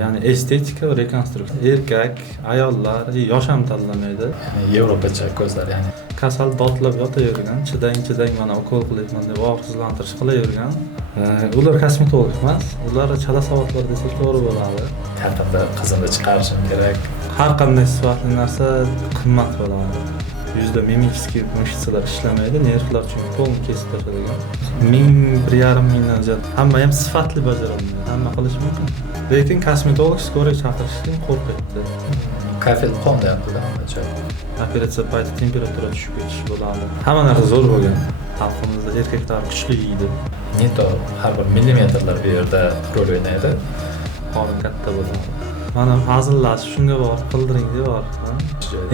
Ya'ni estetika va rekonstruksiya. Erkak, ayollar yosh ham tanlamaydi. Yani Yevropacha ko'zlar yani. Kasal dodlab yotavergan, chidang mana ukol qilyapman deb og'riqsizlantirish qilavergan. Ular kosmetolog emas, ular chala savodlar desak to'g'ri bo'ladi. Ta'tilda qizimni chiqarishim kerak. Har qanday sifatli narsa qimmat bo'ladi. Yuzda mimический мышцалар ishlamaydi, nervlar chunki polni kesib tashlagan. 1,5 mingdan ziyod. Hamma ham sifatli bajarolmaydi. Hamma qilish mumkin. Lekin kosmetolog skoriy chaqirishdan qo'rqadi. Kafel qon deyapti-da hammacha. Operatsiya payti temperatura tushib ketishi bo'ladi. Hamma narsa zo'r bo'lgan. Xalqimizda erkaklar kuchli yeydi. Neto har bir millimetrlar bu yerda rol o'ynaydi. Qorin katta bo'ladi. Mana hazillashib shunga bor, qildiring deyapti.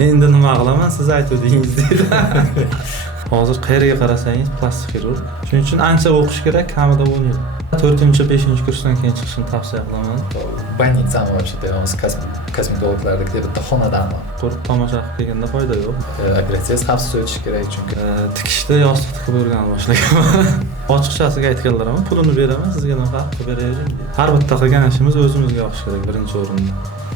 Endi nima qilaman, siz aytdingiz deydi. Hozir qayerga qarasangiz plastik xirurg. Shuning uchun ancha o'qish kerak, kamida 10 yil. 4-5-kursdan keyin chiqishni tavsiya qilaman. Больницами вообще deymiz, kosmetologlardagi bitta xonadami. Ko'rib tomosha qilib kelganda foyda yo'q. Operatsiya xavfsiz o'tishi kerak chunki Tikishda yostiq tiqib o'rganib boshlaganman. Ochiqchasiga aytganlarim, pulini beraman, sizga nima qilib beravering. Har bitta qilgan ishimiz o'zimizga yoqish kerak birinchi o'rinda.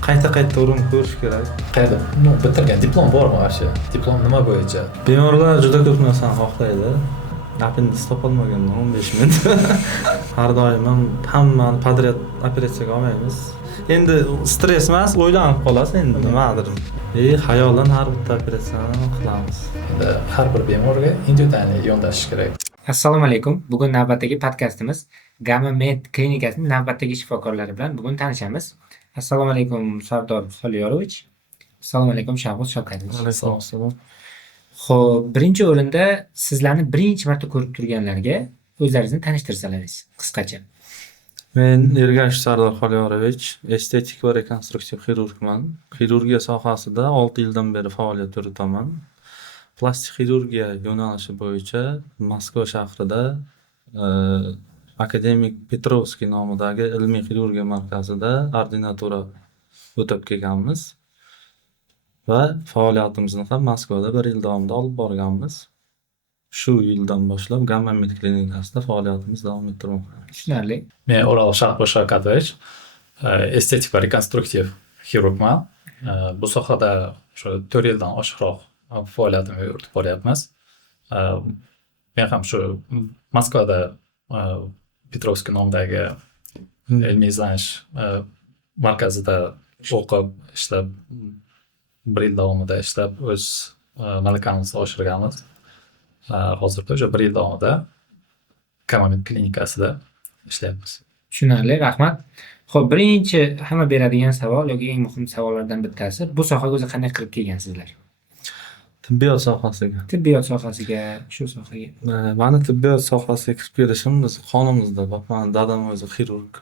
Qayta urinib ko'rish kerak. qayerda bitirgan diplom bormi вообще? Diplom nima bo'yicha? Bemorlar juda ko'p narsani xohlaydi. Appendis topolmaganman 15 minut. Har doim ham hammani podrяд operatsiyaga olmaymiz. Endi stress emas, o'ylanib qolasiz endi nimadir. Xayolan har bitta operatsiyani qilamiz. Endi har bir bemorga individual yondashish kerak. Assalomu alaykum. Bugun navbatdagi podkastimiz Gamma Med klinikasining navbatdagi shifokorlari bilan bugun tanishamiz. Assalomu alaykum Sardor Soliyorovich. Assalomu alaykum Shahboz Shavkatovich. Assalom. Xo'p, birinchi o'rinda sizlarni birinchi marta ko'rib turganlarga o'zlaringizni tanishtirsalaringiz qisqacha. Men Ergashev Sardor Soliyorovich, estetik va rekonstruksiya xirurgman. Xirurgiya sohasida 6 yildan beri faoliyat yuritaman. Plastik xirurgiya yo'nalishi bo'yicha Moskva shahrida Akademik Petrovskiy nomidagi ilmiy xirurgiya markazida ordinatura o'tab kelganmiz. Va faoliyatimizni ham Moskvada 1 yil davomida olib borganmiz. Shu yildan boshlab Gamma Med klinikasida faoliyatimiz davom ettirmoqdamiz. Tushunarli. Men O'rol Shahboz Shavkatovich, estetik va rekonstruktiv xirurgman. Bu sohada shu 4 yildan oshiqroq faoliyatimni yuritib boryapmiz. Men ham shu Moskvada Petrovskiy nomidagi ilmiy izlanish markazida o'qib, ishlab 1 yil davomida ishlab o'z malakamizni oshirganmiz. Hozirda o'sha 1 yil davomida Gamma Med klinikasida ishlayapmiz. Tushunarli, rahmat. Xo'p, birinchi hamma beradigan savol yoki eng muhim savollardan bittasi, bu sohaga o'zi qanday kirib kelgansizlar? Tibbiyot sohasiga. Tibbiyot sohasiga, shu sohaga. Mani tibbiyot sohasiga kirib kelishim biz qonimizda bor. Mani dadam o'zi xirurg.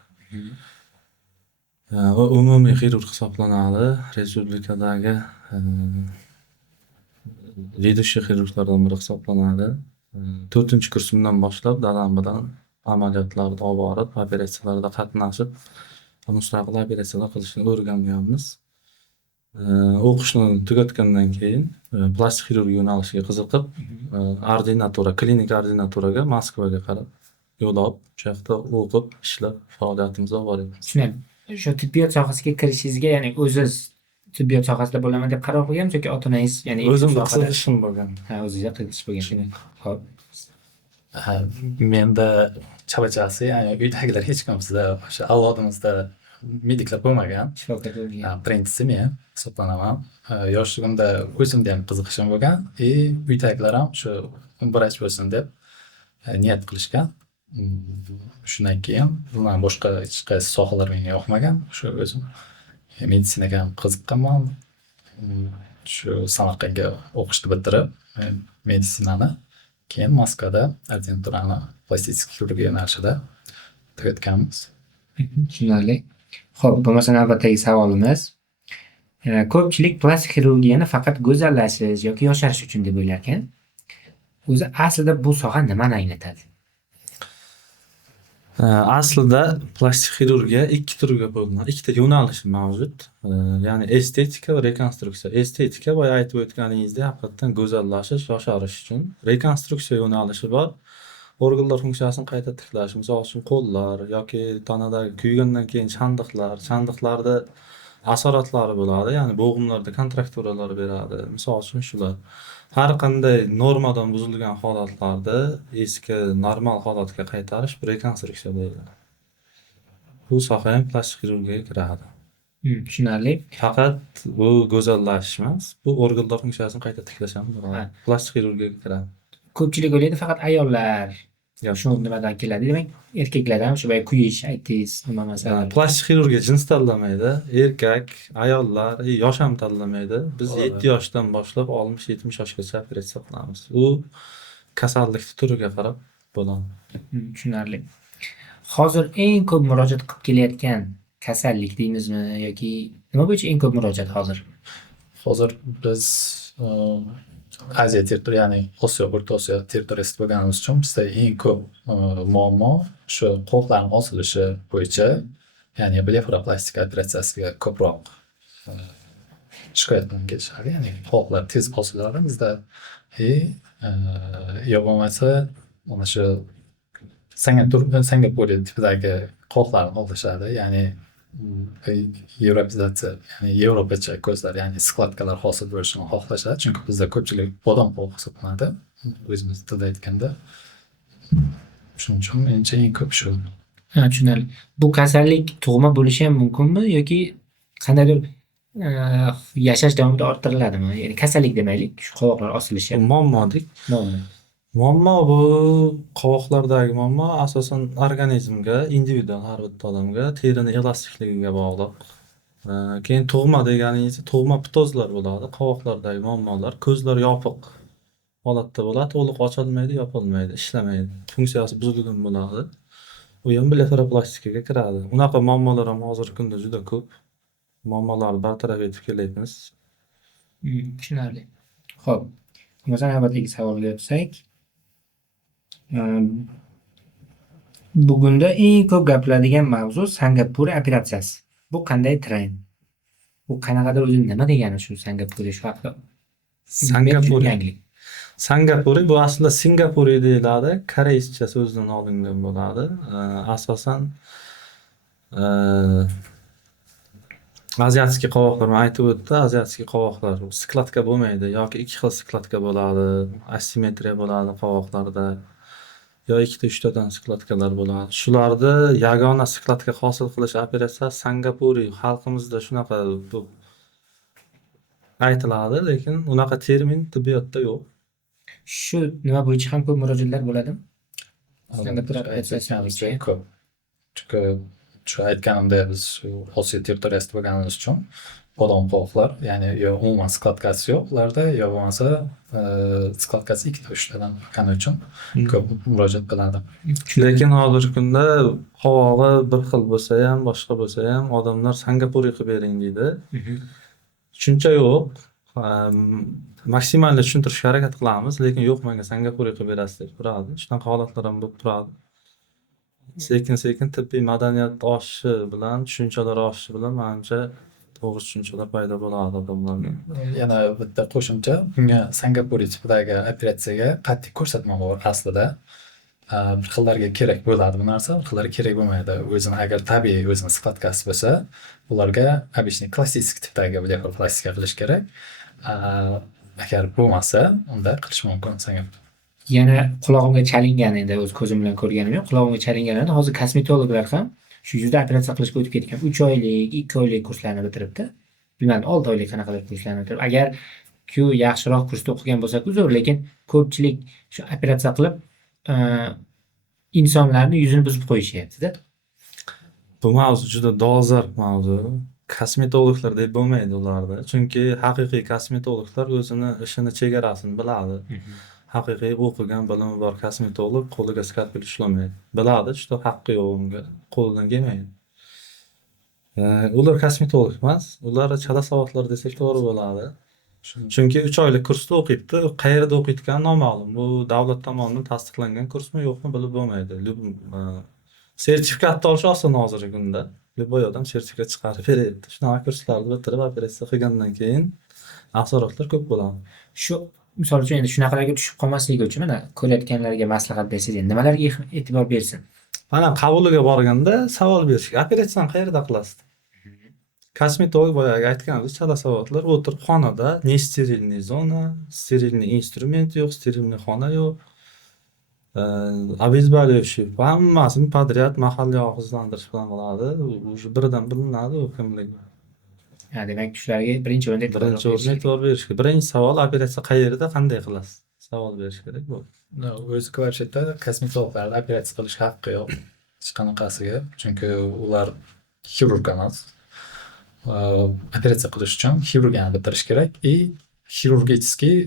U umumiy xirurg hisoblanadi. Respublikadagi ведущий xirurglardan biri hisoblanadi. 4-kursimdan boshlab dadam bilan amaliyotlarda olib borib, operatsiyalarda qatnashib, mustaqil operatsiyalar qilishni o'rganganmiz. O'qishni tugatgandan keyin plastik xirurgiya yo'nalishiga qiziqib, klinik ordinaturaga Moskvaga qarab yo'l olib, o'sha yerda o'qib, ishlab faoliyatimizni olib boryapmiz. Tushunarli. Shu tibbiyot sohasiga kirishingizga, ya'ni o'zingiz tibbiyot sohasida bo'laman deb qaror qilganmisiz yoki ota-onangiz, ya'ni O'zim sohada- qiziqishim bo'lgan. Ha, o'zingizga qiziqish bo'lgan. Xo'p. Menda chavachasi, ya'ni uydagilar hech kim bizda o'sha avlodimizda mediklar bo'lmagan. Shifokor bo'lgan. Birinchisi men hisoblanaman. Yoshligimda o'zimda ham qiziqishim bo'lgan. Uydagilar ham shu vrach bo'lsin deb niyat qilishgan. Shundan keyin bundan boshqa hech qaysi sohalar menga yoqmagan. Shu o'zim meditsinaga ham qiziqqanman. Shu Samarqandga o'qishni bitirib, meditsinani keyin Moskvada ordinaturani plastik xirurgiya yo'nalishida tugatganmiz. Tushunarli. Xo'p, bo'lmasa navbatdagi savolimiz. Ko'pchilik plastik xirurgiyani faqat go'zallashish yoki yosharish uchun deb o'ylar ekan. O'zi aslida bu soha nimani anglatadi? Aslida plastik xirurgiya 2 turga bo'linadi. 2 ta yo'nalishi mavjud. Ya'ni estetika va rekonstruksiya. Estetika boya aytib o'tganingizdek, haqiqatan go'zallashish, yosharish uchun. Rekonstruksiya yo'nalishi bor. organlar funksiyasini qayta tiklash, misol uchun qo'llar yoki tanadagi kuygandan keyin chandiqlarda asoratlari bo'ladi, ya'ni bo'g'imlarda kontrakturalar beradi. Misol uchun shular. Har qanday normadan buzilgan holatlarda eski normal holatga qaytarish bu rekonstruksiya deyiladi. Bu soha ham plastik xirurgiyaga kiradi. Tushunarli. Faqat bu go'zallashish emas, bu organlar funksiyasini qayta tiklash ham bo'ladi. Ha. Plastik xirurgiyaga kiradi. Ko'pchilik o'ylaydi faqat ayollar Yo'q. shu nimadan keladi. Demak, erkaklar ham shu boya kuyish, aytdingiz, nima masalan. Plastik xirurgiya jins tanlamaydi. Erkak, ayollar, yosh ham tanlamaydi. Biz To'g'ri. 7 yoshdan boshlab 60-70 yoshgacha operatsiya qilamiz. U kasallikning turiga qarab bo'ladi. Tushunarli. Hozir eng ko'p murojaat qilib kelayotgan kasallik deymizmi yoki nima bo'yicha eng ko'p murojaat hozir? Hozir biz Aziya territoriya, ya'ni Osiyo, O'rta Osiyo territoriyasida bo'lganimiz uchun bizda eng ko'p muammo shu qovoqlarning osilishi bo'yicha, ya'ni blefaroplastika operatsiyasiga ko'proq shikoyat bilan kelishadi. Ya'ni qovoqlar tez osiladi bizda. Yo bo'lmasa mana shu Singapur tipidagi qovoqlarni olishadi. Ya'ni Yevropizatsiya, ya'ni Yevropacha ko'zlar, ya'ni skladkalar hosil bo'lishini xohlashadi. Chunki bizda ko'pchilik bodom qovoq hisoblanadi. O'zimiz tilda aytganda. Shuning uchun menimcha eng ko'p shu. Ha, tushunarli. Bu kasallik tug'ma bo'lishi ham mumkinmi yoki qandaydir yashash davomida orttiriladimi? Ya'ni kasallik demaylik, shu qovoqlar osilishi ham Muammodik. normal. Muammo bu qovoqlardagi muammo asosan organizmga, individual har bitta odamga terining elastikligiga bog'liq. Keyin tug'ma deganingiz tug'ma pitozlar bo'ladi. Qovoqlardagi muammolar, ko'zlar yopiq holatda bo'ladi, to'liq ocholmaydi, yopilmaydi, ishlamaydi. Funksiyasi buzilgan bo'ladi. U ham blefaroplastikaga kiradi. Unaqa muammolar ham hozirgi kunda juda ko'p. Muammolarni bartaraf etib kelyapmiz. Tushunarli. Xo'p. Masalan, navbatdagi savolga o'tsak, bugunda eng ko'p gapiriladigan mavzu Singapur operatsiyasi. Bu qanday trend? Bu qanaqadir o'zi nima degani shu Singapur shu haqida? Singapur. Yangilik. Singapuri bu aslida Singapuri deyiladi. Koreyscha so'zdan olingan bo'ladi. Asosan aziatik qovoqlar, men aytib o'tdi, aziatik qovoqlar skladka bo'lmaydi yoki ikki xil skladka bo'ladi, asimetriya bo'ladi qovoqlarda. Yo 2-3 dan skladkalar bo'ladi. Shularda yagona skladka hosil qilish operatsiyasi Singapuri. Xalqimizda shunaqa bu aytiladi, lekin unaqa termin tibbiyotda yo'q. Shu nima bo'yicha ham ko'p murojaatlar bo'ladimi? Singapur operatsiyasi bo'yicha. Ko'p. Chunki shu aytganimdek biz Osiyo territoriyasida bo'lganimiz uchun bodom qovoqlar, ya'ni yo umuman skladkasi yo'q ularda, yo bo'lmasa skladkasi 2-3 dan bo'lgani uchun ko'p murojaat bo'ladi. Lekin hozirgi kunda qovog'i bir xil bo'lsa ham, boshqa bo'lsa ham odamlar Singapuri qilib bering deydi. Tushuncha yo'q. Maksimalni tushuntirishga harakat qilamiz, lekin yo'q, menga Singapuri qilib berasiz deb turadi. Shunaqa holatlar ham bo'lib turadi. Sekin-sekin tibbiy madaniyat oshishi bilan, tushunchalar oshishi bilan menimcha to'g'ri tushunchalar paydo bo'ladi odamlarda. Yana bitta qo'shimcha, bunga Singapur tipidagi operatsiyaga qat'iy ko'rsatma bor aslida. Bir xillarga kerak bo'ladi bu narsa, bir xillarga kerak bo'lmaydi. O'zini agar tabiiy o'zini skladkasi bo'lsa, ularga обычный klassik tipdagi blefaroplastika qilish kerak. Agar bo'lmasa, unda qilish mumkin Singapur. Yana qulog'imga chalingan, endi o'z ko'zim bilan ko'rganim yo'q. Qulog'imga chalinganida hozir kosmetologlar ham shu yuzda operatsiya qilishga o'tib ketgan. 3 oylik, 2 oylik kurslarni bitiribdi. Bilmadim, 6 oylik qanaqadir kurslarni bitirib. Agar ku yaxshiroq kursda o'qigan bo'lsa-ku zo'r, lekin ko'pchilik shu operatsiya qilib insonlarni yuzini buzib qo'yishyapti-da. Bu mavzu juda dolzarb mavzu. Kosmetologlar deb bo'lmaydi ularda. Chunki haqiqiy kosmetologlar o'zini ishini chegarasini biladi. Haqiqiy o'qigan, bilimi bor kosmetolog qo'liga skalpel ushlamaydi. Biladi, juda haqqi yo'q unga, qo'lidan kelmaydi. Ular kosmetolog emas, ular chala savodlar desak to'g'ri bo'ladi. Chunki 3 oylik kursda o'qiyapti, qayerda o'qiyotgani noma'lum. Bu davlat tomonidan tasdiqlangan kursmi, yo'qmi bilib bo'lmaydi. Sertifikatni olish oson hozirgi kunda. Любой odam sertifikat chiqarib beryapti. Shunaqa kurslarni bitirib operatsiya qilgandan keyin asoratlar ko'p bo'ladi. Shu misol uchun endi shunaqalarga tushib qolmasligi uchun mana ko'rayotganlarga maslahat bersangiz, endi nimalarga e'tibor bersin? Mana qabuliga borganda savol berishga, operatsiyani qayerda qilasiz? Kosmetolog boyagi aytganimiz chala savollar, o'tirib xonada ne sterilniy zona, sterilniy instrument yo'q, sterilniy xona yo'q. Обезболивающий hammasini podryad mahalliy og'izlantirish bilan qiladi. Уже birdan bilinadi u kimligi. Ha, demak shularga birinchi o'rinda Birinchi o'rinda e'tibor berish kerak. Birinchi savol operatsiya qayerda, qanday qilasiz? Savol berish kerak bu. O'zi ko'rsatda kosmetologlarda operatsiya qilish haqqi yo'q hech qanaqasiga, chunki ular xirurg emas. Operatsiya qilish uchun xirurgiyani bitirish kerak и xirurgiический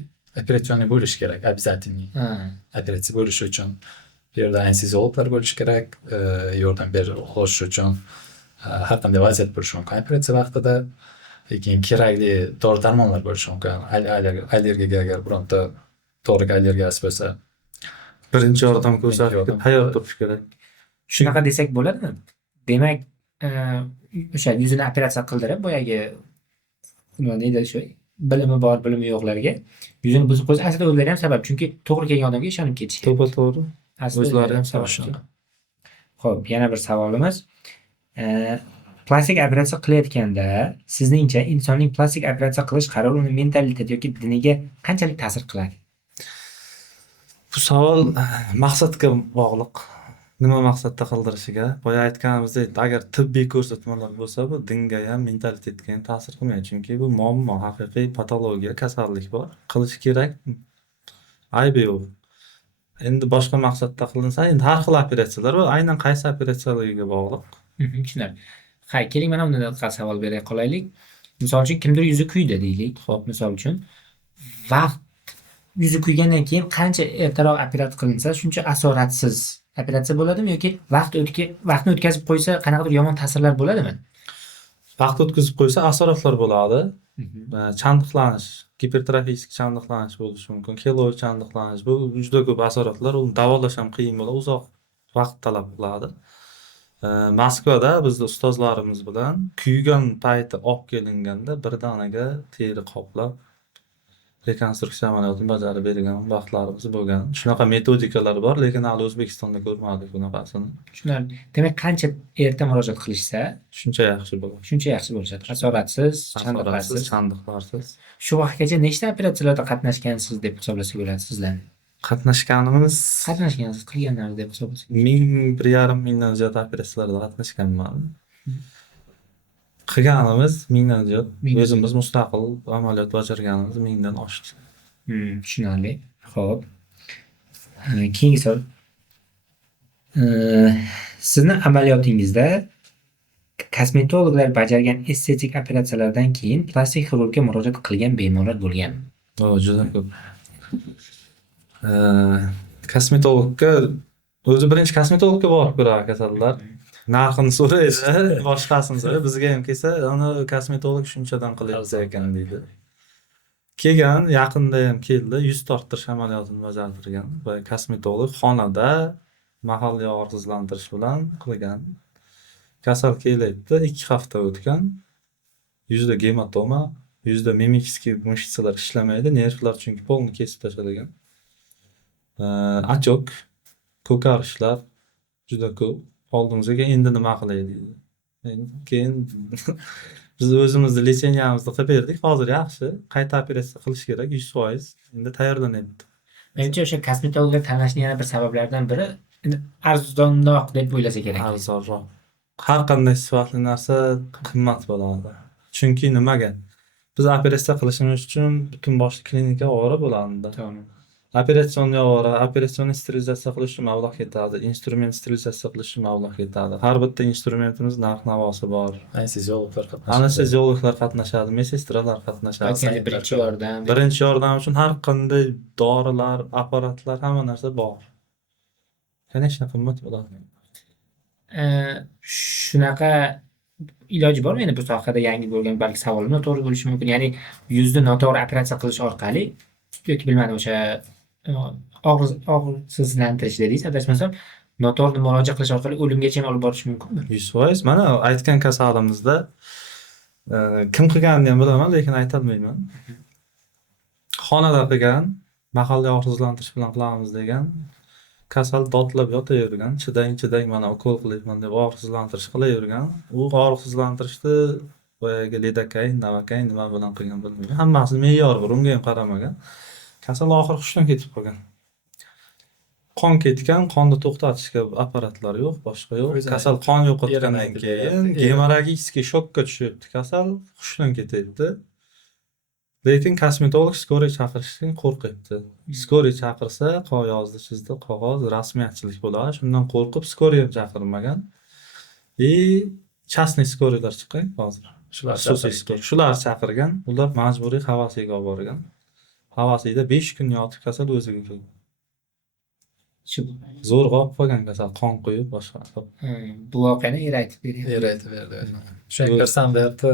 operatsionni bo'lish kerak, обязательный. Ha. Operatsiya bo'lishi uchun bu yerda anesteziologlar bo'lishi kerak, yordam berish uchun har qanday vaziyat bo'lishi mumkin operatsiya vaqtida. Lekin kerakli dori-darmonlar bo'lishi mumkin. Allergiyaga agar bironta to'g'ri allergiyasi bo'lsa, Birinchi yordam Birinchi ko'rsatib yordam. tayyor turish kerak. Shunaqa desak bo'ladimi? Demak, o'sha yuzini operatsiya qildirib, boyagi nima deydi shu bilimi bor, bilimi yo'qlarga yuzini buzib qo'ysa, aslida o'zlari ham sabab. Chunki to'g'ri kelgan odamga ishonib ketishgan. To'g'ri. Aslida O'zlari ham sabab. sabab. Xo'p, yana bir savolimiz. Plastik operatsiya qilayotganda sizningcha insonning plastik operatsiya qilish qarori uni mentalitet yoki diniga qanchalik ta'sir qiladi? Bu savol maqsadga bog'liq. Nima maqsadda qildirishiga. Boya aytganimizdek, agar tibbiy ko'rsatmalar bo'lsa, bu dinga ham, mentalitetga ham ta'sir qilmaydi. Chunki bu muammo, haqiqiy patologiya, kasallik bor. Qilish kerak. Aybi yo'q. Endi boshqa maqsadda qilinsa, endi har xil operatsiyalar bor. Aynan qaysi operatsiyaligiga bog'liq. Tushunarli. Hay, keling mana bunday savol beray qolaylik. Misol uchun kimdir yuzi kuydi deylik. Xo'p, misol uchun vaqt yuzi kuygandan keyin qancha ertaroq operatsiya qilinsa, shuncha asoratsiz operatsiya bo'ladimi yoki vaqtni o'tkazib qo'ysa qanaqadir yomon ta'sirlar bo'ladimi? Vaqt o'tkazib qo'ysa asoratlar bo'ladi. Chandiqlanish, gipertrofik chandiqlanish bo'lishi mumkin. Keloid chandiqlanish, bu juda ko'p asoratlar, uni davolash ham qiyin bo'ladi, uzoq vaqt talab qiladi. Moskvada bizning ustozlarimiz bilan kuygan payti olib kelinganda birdaniga teri qoplab rekonstruksiya amaliyotini bajarib bergan vaqtlarimiz bo'lgan. Shunaqa metodikalar bor, lekin hali O'zbekistonda ko'rmadik bunaqasini. Tushunarli. Demak, qancha erta murojaat qilishsa, Shuncha yaxshi bo'ladi. shuncha yaxshi bo'ladi. Asoratsiz, Chandiqlarsiz, chandiqlarsiz. chandiqlarsiz. Shu vaqtgacha nechta operatsiyalarda qatnashgansiz deb hisoblasak bo'ladi sizlarni? Qatnashganimiz Qatnashgansiz, qilganlar deb hisoblasak. 1,5 mingdan ziyod operatsiyalarda qatnashganman. Qilganimiz 1000dan ziyod. O'zimiz mustaqil amaliyot bajarganimiz 1000dan oshdi. Tushunarli. Xo'p. Keyingi savol. Sizni amaliyotingizda kosmetologlar bajargan estetik operatsiyalardan keyin plastik xirurgga murojaat qilgan bemorlar bo'lgan. Juda ko'p. Kosmetologga o'zi birinchi kosmetologga borib ko'radi kasallar. Narxini so'raydi, boshqasini so'raydi. Bizga ham kelsa, uni kosmetolog shunchadan qilyapti ekan deydi. Kelgan, yaqinda ham keldi, yuz torttirish amaliyotini bajartirgan. Va kosmetolog xonada mahalliy og'riqsizlantirish bilan qilgan. Kasal kelyapti, 2 hafta o'tgan. Yuzda gematoma, yuzda mimikskiy mышцалар ishlamaydi, nervlar chunki polni kesib tashlagan. Achok, ko'karishlar juda ko'p. Oldimizga endi nima qilay deydi. Keyin biz o'zimizni lecheniamizni qilib berdik. Hozir yaxshi. Qayta operatsiya qilish kerak 100%. Endi tayyorlanyapti. Menimcha o'sha kosmetologlar tanlashning yana bir sabablaridan biri arzonroq deb o'ylasa kerak. Arzonroq. Har qanday sifatli narsa qimmat bo'ladi. Chunki nimaga? Biz operatsiya qilishimiz uchun butun boshli klinika ovora bo'ladi. To'g'ri. Operatsion ovora, operatsion sterilizatsiya qilish uchun mablag' ketadi, instrument sterilizatsiya qilish uchun mablag' ketadi. Har bitta instrumentimiz narx-navosi bor. anesteziologlar qatnashadi. Anesteziologlar qatnashadi, medsestralar qatnashadi. Aytgandek birinchi yordam. Birinchi yordam uchun har qanday dorilar, apparatlar, hamma narsa bor. Конечно, qimmat bo'ladi. Shunaqa iloji bormi endi bu sohada yangi bo'lgan, balki savolim noto'g'ri bo'lishi mumkin. Ya'ni yuzni noto'g'ri operatsiya qilish orqali yoki bilmadim o'sha og'riqsizlantirish dedingiz, adashmasam, noto'g'ri murojaat qilish orqali o'limgacha ham olib borish mumkinmi? 100%. Mana aytgan kasalimizda kim qilganini ham bilaman, lekin ayta olmayman. xonada qilgan, mahalliy og'riqsizlantirish bilan qilamiz degan, kasal dodlab yotavergan, chidang mana ukol qilyapman deb og'riqsizlantirish qilavergan. U og'riqsizlantirishni boyagi lidokain, navakain nima bilan qilgan bilmayman. Hammasi me'yor bir, unga ham qaramagan. Kasal oxiri hushdan ketib qolgan. Qon ketgan, qonni to'xtatishga apparatlar yo'q, boshqa yo'q. O'zi Kasal qon yo'qotgandan erimay keyin ketyapti. gemorragический shokka tushyapti kasal, hushdan ketyapti. Lekin kosmetolog skoriy chaqirishdan qo'rqyapti. Skoriy chaqirsa, yozdi, chizdi, qog'oz rasmiyatchilik bo'ladi. Shundan qo'rqib skoriy ham chaqirmagan. Частный skoriylar chiqqan hozir. Shular Xususiy skoriy. Shular chaqirgan. Ular majburiy havasiyga olib borgan. Havasiyda 5 kun yotib kasal o'ziga kelgan. Shu Zo'rg'a olib qolgan kasal, qon quyib boshqa. bu voqeani er aytib beryapti. aytib berdi. Shunga kirsam deyapti,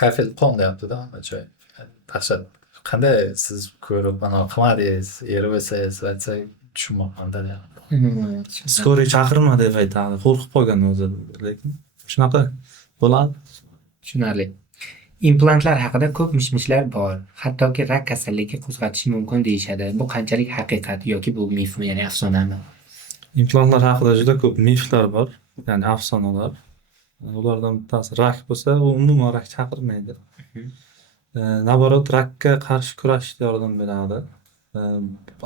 kafel qon deyapti-da, joy. Dahshat. Qanday siz ko'rib mana qilmadingiz, erib bo'lsangiz, aytsak tushunmayapman-da deyapti. Skoriy chaqirma deb aytadi. Qo'rqib qolgan o'zi, lekin shunaqa bo'ladi. Tushunarli. Implantlar haqida ko'p mish-mishlar bor. Hattoki rak kasalligiga qo'zg'atishi mumkin deyishadi. Bu qanchalik haqiqat yoki bu mifmi, ya'ni afsonami? Implantlar haqida juda ko'p miflar bor, ya'ni afsonalar. Ulardan bittasi rak bo'lsa, u umuman rak chaqirmaydi. Naborot rakka qarshi kurashishga yordam beradi.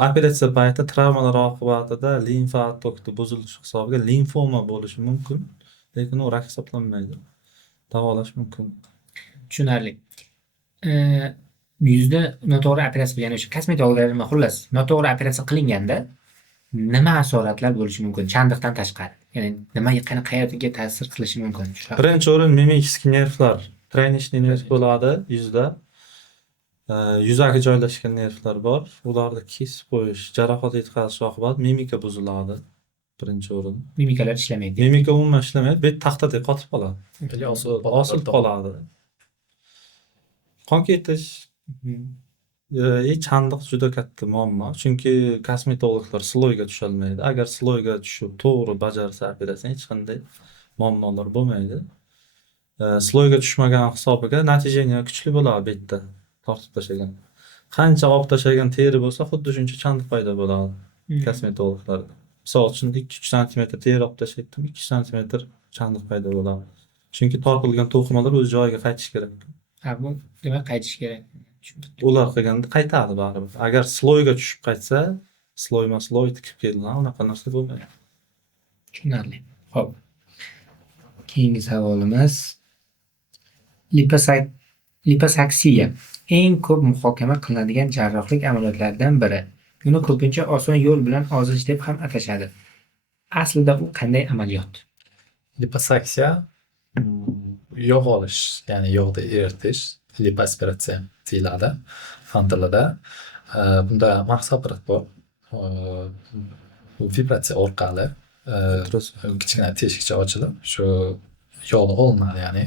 Operatsiya payti travmalar oqibatida limfa tokni buzilishi hisobiga limfoma bo'lishi mumkin, lekin u rak hisoblanmaydi. Davolash mumkin. Tushunarli. Yuzda noto'g'ri operatsiya, ya'ni o'sha kosmetologlar xullas, noto'g'ri operatsiya qilinganda nima asoratlar bo'lishi mumkin? Chandiqdan tashqari. Ya'ni nima qayerga ta'sir qilishi mumkin? Birinchi o'rin mimический nervlar, traynichniy nerv bo'ladi yuzda. Yuzaki joylashgan nervlar bor. Ularni kesib qo'yish, jarohat yetkazish oqibatida mimika buziladi. Birinchi o'rin. Mimikalar ishlamaydi. Mimika umuman ishlamaydi, bet taxtadek qotib qoladi. Osilib qoladi. Qon ketish, chandiq juda katta muammo. Chunki kosmetologlar sloyga tusholmaydi. Agar sloyga tushib to'g'ri bajarsa operatsiyani hech qanday muammolar bo'lmaydi. Sloyga tushmagan hisobiga natijani kuchli bo'ladi betda. Tortib tashlagan. Qancha olib tashlagan teri bo'lsa, xuddi shuncha chandiq paydo bo'ladi kosmetologlarda. Misol uchun 2-3 sm teri olib tashlayaptim, 2 sm chandiq paydo bo'ladi. Chunki tortilgan to'qimalar o'z joyiga qaytishi kerak. Bu demak qaytish kerak. Ular qilganda qaytadi baribir. Agar sloyga tushib qaytsa, sloy tikib kelgan, unaqa narsa bo'lmaydi. Tushunarli. Xo'p. Keyingi savolimiz liposaksiya eng ko'p muhokama qilinadigan jarrohlik amaliyotlaridan biri. Uni ko'pincha oson yo'l bilan ozish deb ham atashadi. Aslida u qanday amaliyot? Liposaksiya yog' olish, ya'ni yog'ni eritish, lipoaspiratsiya deyiladi fan tilida. Bunda maxsus apparat bor. Vibratsiya orqali kichkina teshikcha ochilib, shu yog'ni olinadi, ya'ni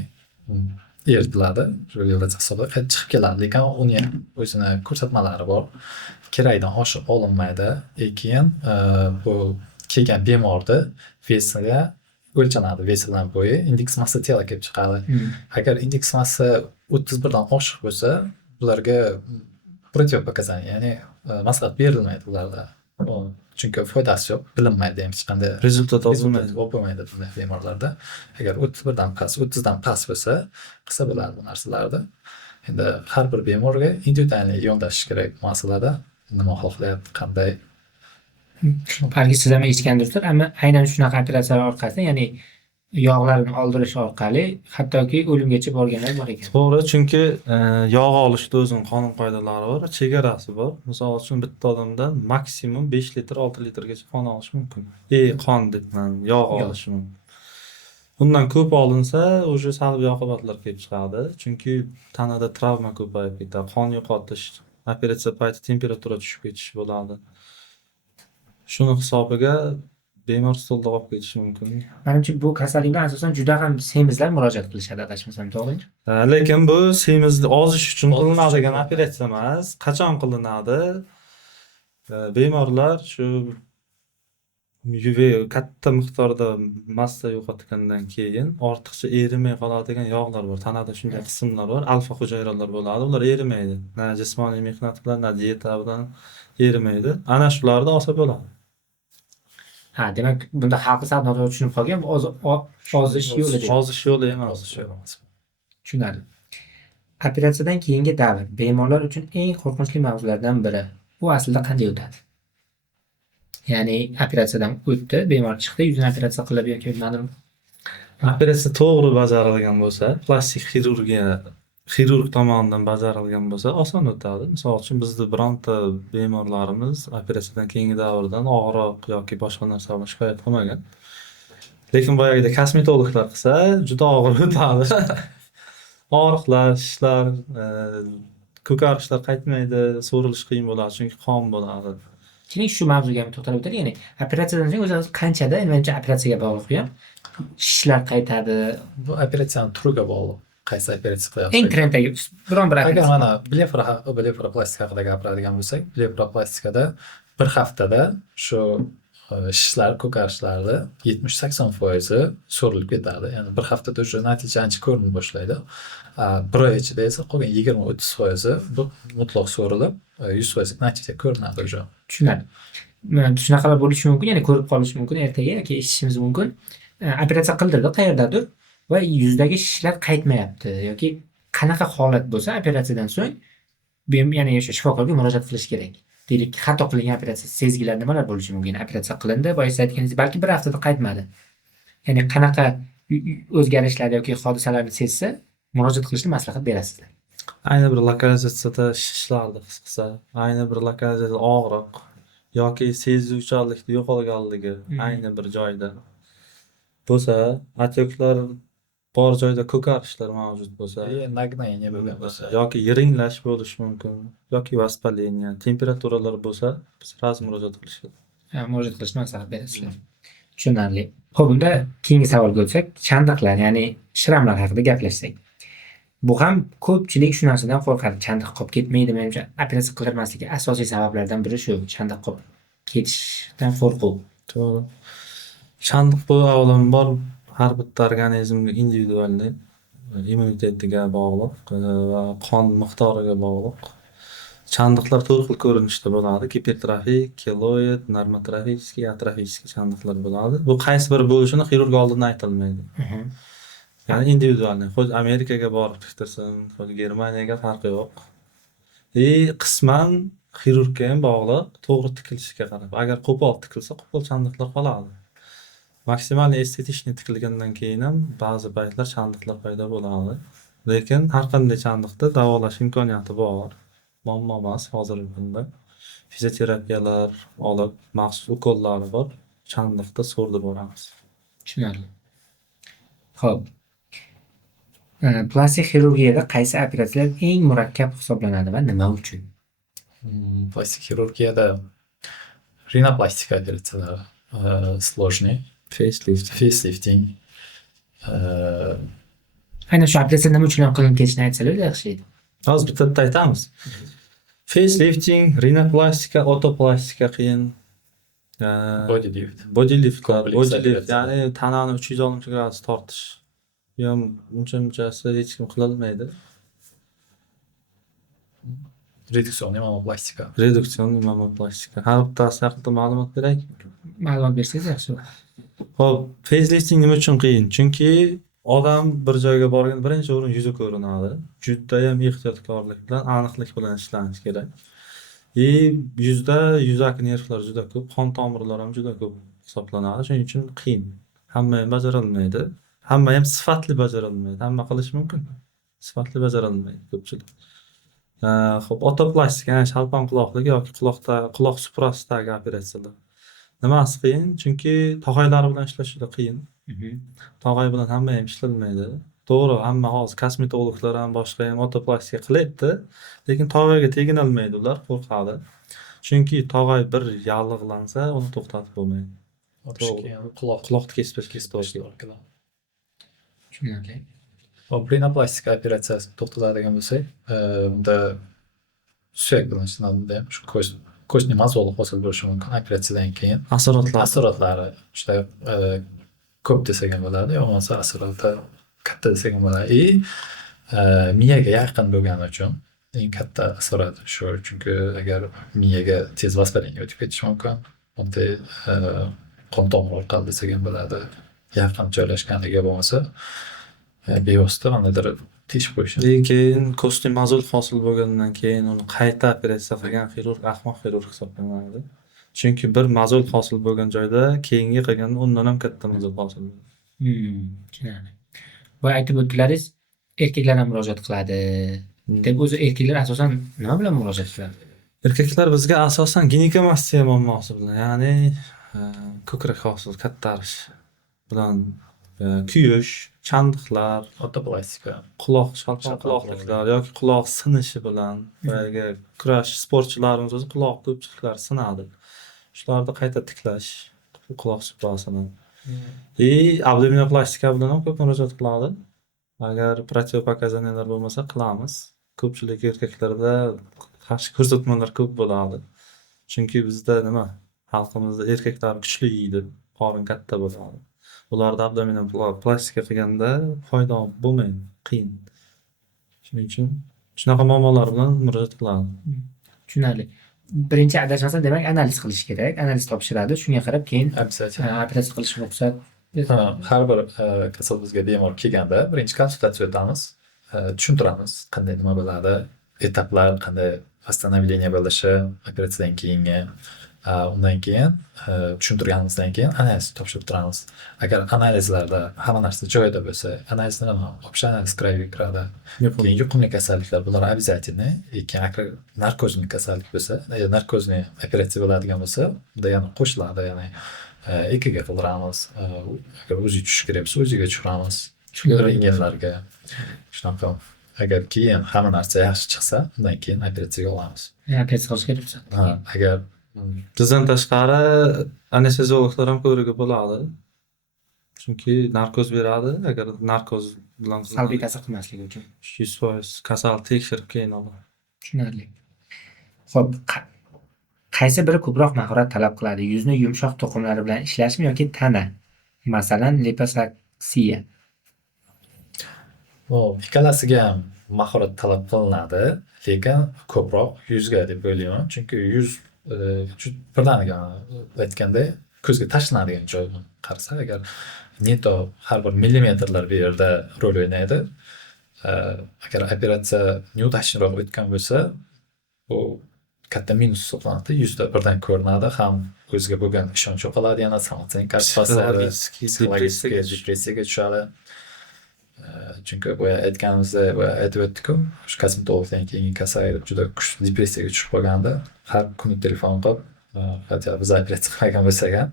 eritiladi. Shu vibratsiya hisobiga qaytib chiqib keladi, lekin uni o'zini ko'rsatmalari bor. Kerakdan oshiq olinmaydi. Keyin bu kelgan bemorni vesiga o'lchanadi, vesi bilan bo'yi indeks massa tela kelib chiqadi. Agar indeks massa 31 dan oshiq bo'lsa, ularga противопоказание, ya'ni maslahat berilmaydi ularda. Chunki foydasi yo'q, bilinmaydi ham hech qanday Rezultat bo'lmaydi bunday bemorlarda. Agar 31 dan past, 30 dan past bo'lsa, qilsa bo'ladi bu narsalarni. Endi har bir bemorga individual yondashish kerak masalada. Nima xohlayapti, qanday. Balki siz ham eshitgandirsiz, ammo aynan shunaqa operatsiyalar orqasidan, ya'ni yog'larni oldirish orqali hattoki o'limgacha borganlar bor ekan. To'g'ri, chunki yog' olishda o'zining qonun qoidalari bor, chegarasi bor. Misol uchun bitta odamdan maksimum 5 litr, 6 litrgacha qon olish mumkin. Qon debman, yog' olish mumkin. Undan ko'p olinsa, o'sha salbiy oqibatlar kelib chiqadi. Chunki tanada travma ko'payib ketadi, qon yo'qotish, operatsiya payti temperatura tushib ketishi bo'ladi. Shuni hisobiga bemor stolda qolib ketishi mumkin. Menimcha bu kasallikdan asosan juda ham semizlar murojaat qilishadi, adashmasam, to'g'rimi? Lekin bu semizni ozish uchun qilinadigan operatsiya emas. Qachon qilinadi? Bemorlar shu katta miqdorda massa yo'qotgandan keyin ortiqcha erimay qoladigan yog'lar bor. Tanada shunday qismlar bor, alfa hujayralar bo'ladi. Ular erimaydi. Na jismoniy mehnat bilan, na dieta bilan erimaydi. Ana shularni olsa bo'ladi. Ha, demak, bunda xalqi sal noto'g'ri tushunib qolgan. Bu ozish yo'li deb. Ozish yo'li emas. Ozish yo'li emas. Tushunarli. Operatsiyadan keyingi davr bemorlar uchun eng qo'rqinchli mavzulardan biri. Bu aslida qanday o'tadi? Ya'ni operatsiyadan o'tdi, bemor chiqdi, yuzini operatsiya qilib yoki nimadir. Operatsiya to'g'ri bajarilgan bo'lsa, plastik xirurg tomonidan bajarilgan bo'lsa, oson o'tadi. Misol uchun bizda bironta bemorlarimiz operatsiyadan keyingi davrdan og'riq yoki boshqa narsa bilan shikoyat qilmagan. Lekin boyagida kosmetologlar qilsa, juda og'ir o'tadi. Og'riqlar, shishlar, ko'karishlar qaytmaydi, so'rilish qiyin bo'ladi, chunki qon bo'ladi. Keling shu mavzuga ham to'xtalib o'taylik. Ya'ni operatsiyadan so'ng o'zi qanchada, menimcha operatsiyaga bog'liq bu ham. Shishlar qaytadi. Bu operatsiyaning turiga bog'liq. Qaysi operatsiya qilyapsiz? Eng trenddagi biron bir Agar operatsiya. mana blefroplastika haqida gapiradigan bo'lsak, blefroplastikada bir haftada shu shishlar, ko'karishlarni 70-80% so'rilib ketadi. Ya'ni bir haftada o'sha natija ancha ko'rinib boshlaydi. Bir oy ichida esa qolgan 20-30% bu mutlaq so'rilib, 100% natija ko'rinadi o'sha. Tushunadi. Shunaqalar bo'lishi mumkin, ya'ni ko'rib qolish mumkin ertaga yoki eshitishimiz mumkin. Operatsiya qildirdi qayerdadir va yuzdagi shishlar qaytmayapti yoki qanaqa holat bo'lsa operatsiyadan so'ng ya'ni o'sha shifokorga murojaat qilish kerak. Deylik, xato qilingan operatsiya sezgilar nimalar bo'lishi mumkin? Operatsiya qilindi, boya siz aytganingizdek, balki bir haftada qaytmadi. Ya'ni qanaqa o'zgarishlar yoki hodisalarni sezsa, murojaat qilishni maslahat berasizlar. Ayni bir lokalizatsiyada shishlarni his qilsa, ayni bir lokalizatsiyada og'riq yoki sezuvchanlikni yo'qolganligi ayni bir joyda bo'lsa, atyoqlar bor joyda ko'karishlar mavjud bo'lsa, Nagnayni bo'lgan bo'lsa, yoki yiringlash bo'lishi mumkin, yoki vaspaleniya, temperaturalar bo'lsa, biz sразу murojaat qilish kerak. Murojaat qilishni maslahat berasizlar. Tushunarli. Xo'p, unda keyingi savolga o'tsak, chandiqlar, ya'ni shramlar haqida gaplashsak. Bu ham ko'pchilik shu narsadan qo'rqadi. Chandiq qolib ketmaydi, menimcha operatsiya qildirmasligi asosiy sabablardan biri shu, chandiq qolib ketishdan qo'rquv. To'g'ri. Chandiq bu avvalambor har bitta organizmga individualniy immunitetiga bog'liq va qon miqdoriga bog'liq. Chandiqlar turli xil ko'rinishda bo'ladi. Gipertrofik, keloid, normotrofik, atrofik chandiqlar bo'ladi. Bu qaysi biri bo'lishini xirurg oldindan aytolmaydi. Ya'ni individualniy. Xo'sh, Amerikaga borib tiktirsin, xo'sh Germaniyaga farqi yo'q. Qisman xirurgga ham bog'liq, to'g'ri tikilishiga qarab. Agar qo'pol tikilsa, qo'pol chandiqlar qoladi. Maksimal estetik tikilgandan keyin ham ba'zi paytlar chandiqlar paydo bo'ladi. Lekin har qanday chandiqda davolash imkoniyati bor. Muammo emas hozirgi kunda. Fizioterapiyalar olib, maxsus ukollari bor. Chandiqda so'rdi boramiz. Tushunarli. Xo'p. Plastik xirurgiyada qaysi operatsiyalar eng murakkab hisoblanadi va nima uchun? Plastik xirurgiyada rinoplastika operatsiyalari сложный. Facelifting. Aynan shu operatsiya nima uchun qilinib ketishini aytsalar yaxshi edi. Hozir bitta aytamiz. Facelifting, rinoplastika, otoplastika qiyin. Bodyliftlar, ya'ni tanani 360 gradus tortish. Bu ham unchasi hech kim qila olmaydi. Reduksionniy mamoplastika. Reduksionniy mamoplastika. Har bittasi haqida ma'lumot beray. Ma'lumot bersangiz yaxshi bo'ladi. Xo'p, facelifting nima uchun qiyin? Chunki odam bir joyga borgan birinchi o'rin yuzi ko'rinadi. Juda ham ehtiyotkorlik bilan, aniqlik bilan ishlanish kerak. Yuzda yuzak nervlar juda ko'p, qon tomirlari ham juda ko'p hisoblanadi. Shuning uchun qiyin. Hamma ham bajarilmaydi. Hamma ham sifatli bajarilmaydi. Hamma qilish mumkin. Sifatli bajarilmaydi ko'pchilik. Xo'p, otoplastika, ya'ni shalpon quloqlik yoki quloq suprasidagi operatsiyalar. Nimasi qiyin? Chunki tog'aylar bilan ishlash juda qiyin. Tog'ay bilan hamma ham ishlanmaydi. To'g'ri, hamma hozir kosmetologlar ham boshqa ham otoplastika qilyapti, lekin tog'ayga tegina olmaydi ular, qo'rqadi. Chunki tog'ay bir yallig'lansa, uni to'xtatib bo'lmaydi. Quloqni kesib tashlaydi. Tushunarli. Hop, rinoplastika operatsiyasi to'xtatadigan bo'lsak, unda suyak bilan ishlanadi, shu ko'z ko'chni mozoli hosil bo'lishi mumkin operatsiyadan keyin. Asoratlar. Asoratlari juda ko'p desak ham bo'ladi, yo bo'lmasa asorati katta desak ham bo'ladi. Miyaga yaqin bo'lgani uchun eng katta asorat shu. Chunki agar miyaga tez vospalenniya o'tib ketishi mumkin. Bunday qon tomir orqali desak ham bo'ladi. Yaqin joylashganligi bo'lmasa bevosita qandaydir teshib qo'yishi. Lekin ko'stimazol hosil bo'lgandan keyin uni qayta operatsiya qilgan xirurg ahmoq xirurg hisoblanadi. Chunki bir mazol hosil bo'lgan joyda keyingi qilganda undan ham katta mazol hosil bo'ladi. Tushunarli. Boya aytib o'tdingiz, erkaklar ham murojaat qiladi. Deb o'zi erkaklar asosan nima bilan murojaat qiladi? Erkaklar bizga asosan ginekamastiya muammosi bilan, ya'ni ko'krak hosil kattarish bilan kuyish, chandiqlar, Ortoplastika. quloq shalpaqquloqliklar yoki quloq sinishi bilan boyagi kurash sportchilarimiz o'zi quloq ko'pchiliklari sinadi. Shularni qayta tiklash, quloq suprasini. Abdominoplastika bilan ham ko'p murojaat qiladi. Agar protiopokazaniyalar bo'lmasa qilamiz. Ko'pchilik erkaklarda qarshi ko'rsatmalar ko'p bo'ladi. Chunki bizda xalqimizda erkaklar kuchli yeydi, qorin katta bo'ladi. Ularda abdominoplastika qilganda foyda bo'lmaydi, qiyin. Shuning uchun shunaqa muammolar bilan murojaat qiladi. Tushunarli. Birinchi adashmasam demak analiz qilish kerak. Analiz topshiradi. Shunga qarab keyin operatsiya qilish ruxsat. Har bir kasal bizga bemor kelganda birinchi konsultatsiya o'tamiz. Tushuntiramiz qanday nima bo'ladi, etaplar, qanday восстановление bo'lishi, operatsiyadan keyingi. Undan keyin tushuntirganimizdan keyin analiz topshirib turamiz. Agar analizlarda hamma narsa joyida bo'lsa, analizda общий analiz kiraga kiradi. Keyin yuqumli kasalliklar bular обязательно. Keyin narkozli kasallik bo'lsa, narkozni operatsiya bo'ladigan bo'lsa, unda yana qo'shiladi, ya'ni EKG qildiramiz. Agar o'zi tushish kerak bo'lsa, o'ziga tushiramiz. Rentgenlarga. Shunaqa. Agar keyin hamma narsa yaxshi chiqsa, undan keyin operatsiyaga olamiz. Operatsiya qilishga ruxsat. Agar bizdan tashqari anesteziologlar ham ko'rigi bo'ladi. Chunki narkoz beradi. Agar narkoz bilan Salbiy ta'sir qilmasligi uchun. 100% kasal tekshirib keyin oladi. Tushunarli. Xo'p, qaysi biri ko'proq mahorat talab qiladi? Yuzni yumshoq to'qimlari bilan ishlashmi yoki tana? Masalan, liposaksiya. Ikkalasiga ham mahorat talab qilinadi, lekin ko'proq yuzga deb o'ylayman. Chunki yuz birdaniga aytganda ko'zga tashlanadigan joy qarasa, agar neto har bir millimetrlar bu yerda rol o'ynaydi. Agar operatsiya neudachniroq o'tgan bo'lsa, bu katta minus hisoblanadi. Yuzda birdan ko'rinadi, ham o'ziga bo'lgan ishonch yo'qoladi, yana samootsенка pasadi, depressiyaga tushadi. Chunki boya aytganimizdek, boya aytib o'tdik-ku, shu kosmetologdan keyingi kasallik juda kuchli depressiyaga tushib qolganda, har kuni telefon qilib, hatto biz operatsiya qilmagan bo'lsak ham,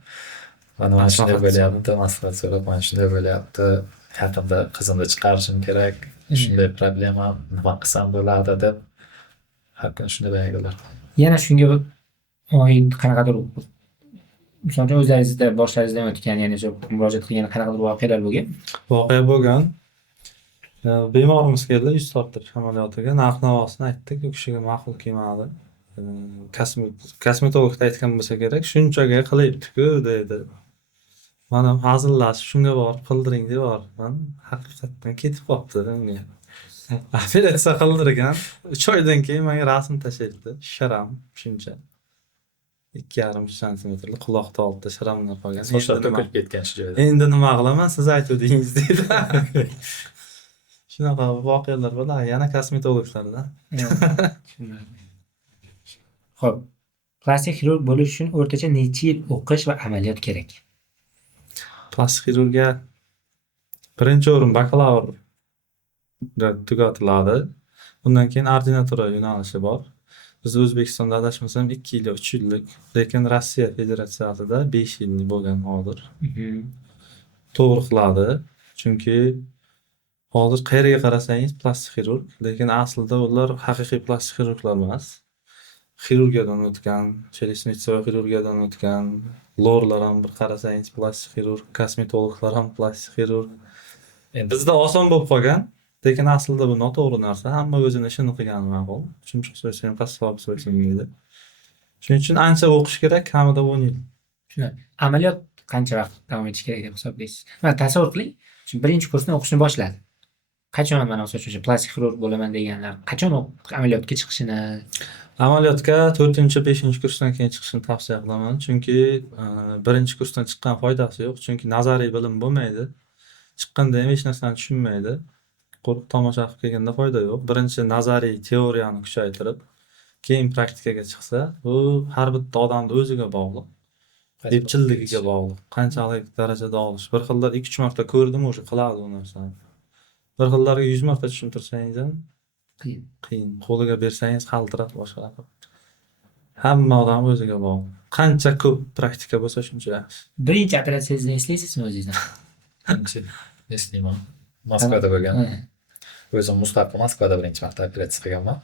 mana shunday bo'lyapti, maslahat so'rab, mana shunday bo'lyapti, yaqinda qizimni chiqarishim kerak, shunday problema, nima qilsam bo'ladi deb har kuni shunday bayonlar. Yana shunga oid qanaqadir misol uchun o'zlaringizda boshlaringizdan o'tgan, ya'ni shu murojaat qilgan qanaqadir voqealar bo'lgan? Voqea bo'lgan. Bemorimiz keldi, yuz torttirish amaliyotiga. Narx-navosini aytdik, u kishiga ma'qul kelmadi. Kosmetologda aytgan bo'lsa kerak, shunchaga qilyapti-ku dedi. Mana hazillashib shunga borib qildiring deb boribman. Haqiqatdan ketib qolibdi unga. Operatsiya qildirgan. 3 oydan keyin menga rasm tashlaydi. Sharam shuncha. 2,5 santimetrli quloqda oldida sharamlar qolgan. Sochlar to'kilib ketgan shu joyda. Endi nima qilaman, siz aytdingiz dedi. Shunaqa voqealar bo'ladi, yana kosmetologlarda. Xo'p, plastik xirurg bo'lish uchun o'rtacha necha yil o'qish va amaliyot kerak? Plastik xirurgiya birinchi o'rin bakalavr tugatiladi. Undan keyin ordinatura yo'nalishi bor. Biz O'zbekistonda adashmasam 2 yil, 3 yillik, lekin Rossiya Federatsiyasida 5 yillik bo'lgan hozir. To'g'ri qiladi. Chunki hozir qayerga qarasangiz plastik xirurg, lekin aslida ular haqiqiy plastik xirurglar emas. Xirurgiyadan o'tgan, chelesnitsoy xirurgiyadan o'tgan, lorlar ham bir qarasangiz plastik xirurg, kosmetologlar ham plastik xirurg. Bizda oson bo'lib qolgan, lekin aslida bu noto'g'ri narsa. Hamma o'zini ishini qilgani ma'qul. Chumchuq so'ysam, qassob so'ysam deydi. Shuning uchun ancha o'qish kerak, kamida 10 yil. Tushunarli. Amaliyot qancha vaqt davom etishi kerak deb hisoblaysiz? Mana tasavvur qiling, shu birinchi kursni o'qishni boshladi. Qachon mana o'sha plastik xirurg bo'laman deganlar, qachon amaliyotga chiqishini? Amaliyotga 4-5 kursdan keyin chiqishni tavsiya qilaman. Chunki birinchi kursdan chiqqan foydasi yo'q. Chunki nazariy bilim bo'lmaydi. Chiqqanda ham hech narsani tushunmaydi. Qo'rq tomosha qilib kelganda foyda yo'q. Birinchi nazariy teoriyani kuchaytirib, keyin praktikaga chiqsa, bu har bitta odamni o'ziga bog'liq. Epchilligiga bog'liq. Qanchalik darajada olish. Bir xillar 2-3 marta ko'rdim, o'sha qiladi u narsani. Bir xillarga 100 marta tushuntirsangiz ham qiyin. Qo'liga bersangiz qaltirab boshqa. Hamma odam o'ziga bog'liq. Qancha ko'p praktika bo'lsa shuncha yaxshi. Birinchi operatsiyangizni eslaysizmi o'zingizdan? Eslayman. Moskvada bo'lgan. Ha. O'zim mustaqil Moskvada birinchi marta operatsiya qilganman.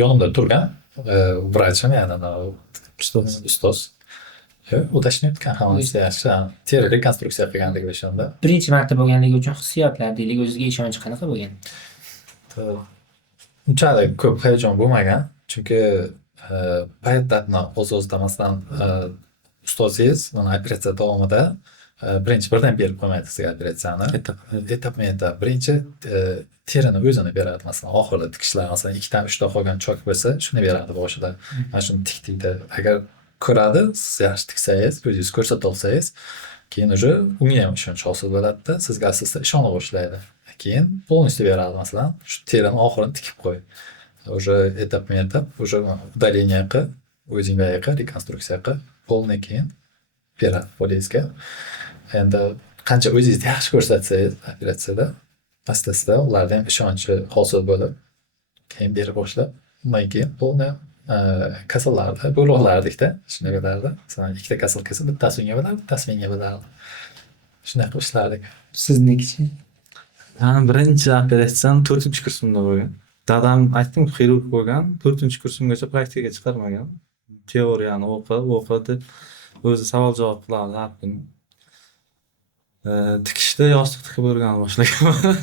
Yonimda turgan vrachim, ya'ni ustoz. Udashnayotgan hammasi yaxshi. Teri rekonstruksiya qilgandik o'shanda. Birinchi marta bo'lganligi uchun hissiyotlar deylik, o'zizga ishonch qanaqa bo'lgan? Unchalik ko'p hayajon bo'lmagan, chunki payatlarni o'z-o'zi damasdan ustozingiz mana operatsiya davomida birinchi birdan berib qo'ymaydi sizga operatsiyani. Etap-etap. Birinchi terini o'zini beradi. Masalan, oxirida tikishlar, masalan, 2 dan 3 ta qolgan chok bo'lsa, shuni beradi boshida. Mana shuni tikdikda. Agar ko'radi, siz yaxshi tiksangiz, o'zingiz ko'rsata olsangiz, keyin уже unga ham ishonch hosil bo'ladi-da, sizga asosda ishona boshlaydi. Keyin полностью beradi, masalan, shu terini oxirini tikib qo'y. Уже etap-etap, уже удаление qil, o'zingga qil, rekonstruksiya qil, полный keyin beradi polizga. Endi qancha o'zingizni yaxshi ko'rsatsangiz operatsiyada, asta-asta ulardan ham ishonchi hosil bo'lib, keyin bera boshlab, undan keyin polni kasallarda bo'lib olardikda, shunday bo'lardi. Masalan, 2 ta kasal kelsa, bittasi unga bo'lardi, bittasi menga bo'lardi. Shunday qilib ishlardik. Siznikichi? Men birinchi operatsiyam 4-kursimda bo'lgan. Dadam aytdim, xirurg bo'lgan, 4-kursimgacha praktikaga chiqarmagan. Teoriyani o'qidi, o'zi savol-javob qiladi har kuni. Tikishda yostiq tikib o'rganib boshlagan.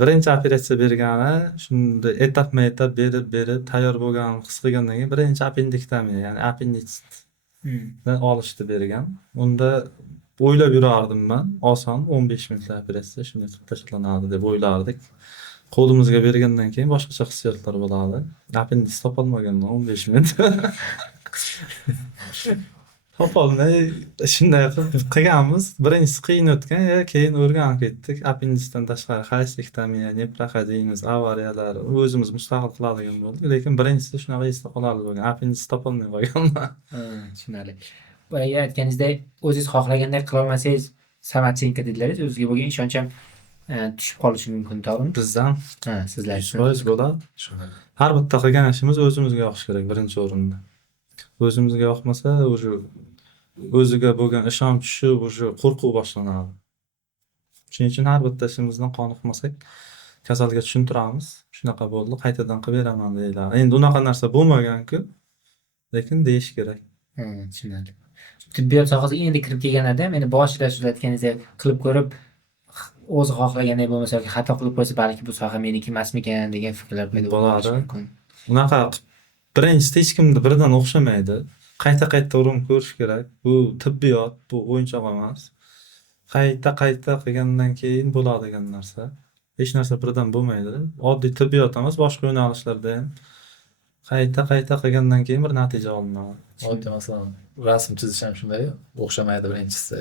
Birinchi operatsiya bergani, shunda etap-etap berib tayyor bo'lganimni his qilgandan keyin birinchi appendektomiya, ya'ni appenditsitni olishni bergan. Unda o'ylab yurardim men, oson 15 minutlik operatsiya shunday qilib tashlanadi deb o'ylardik. Qo'limizga bergandan keyin boshqacha hissiyotlar bo'ladi. Appendits topolmaganman 15 minut. Topolmay shunday qilganmiz. Birinchisi qiyin o'tgan, keyin o'rganib ketdik. Appenditsdan tashqari xolestektomiya, neproxodiymiz, avariyalar o'zimiz mustaqil qiladigan bo'ldik. Lekin birinchisi shunaqa esda qolarli bo'lgan. Appendits topolmay qolganman. Tushunarli. Boya aytganingizdek, o'zingiz xohlagandek qila olmasangiz, samatchenko dedilaringiz, o'zingizga bo'lgan ishonch ham tushib qolishi mumkin, to'g'rimi? Bizdan Sizlar uchun. 100% bo'ladi. Har bitta qilgan ishimiz o'zimizga yoqishi kerak birinchi o'rinda. O'zimizga yoqmasa, o'ziga bo'lgan ishonch tushib, qo'rquv boshlanadi. Shuning uchun har bitta ishimizdan qoniqmasak, kasalga tushuntiramiz. Shunaqa bo'ldi, qaytadan qilib beraman deyiladi. Endi unaqa narsa bo'lmagan-ku, lekin deyish kerak. Tushunarli. Tibbiyot sohasiga endi kirib kelganlarda ham, endi boshida siz aytganingizdek qilib ko'rib, o'zi xohlagandek bo'lmasa yoki xato qilib qo'ysa, balki bu soha meniki emasmikan degan fikrlar paydo bo'lishi mumkin. Unaqa birinchisi hech kimni birdan o'xshamaydi. Qayta urinib ko'rish kerak. Bu tibbiyot, bu o'yinchoq emas. Qayta qilgandan keyin bo'ladigan narsa. Hech narsa birdan bo'lmaydi. Oddiy tibbiyot emas, boshqa yo'nalishlarda ham qayta qilgandan keyin bir natija olinadi. Oddiy masalan, rasm chizish ham shunday, o'xshamaydi birinchisi.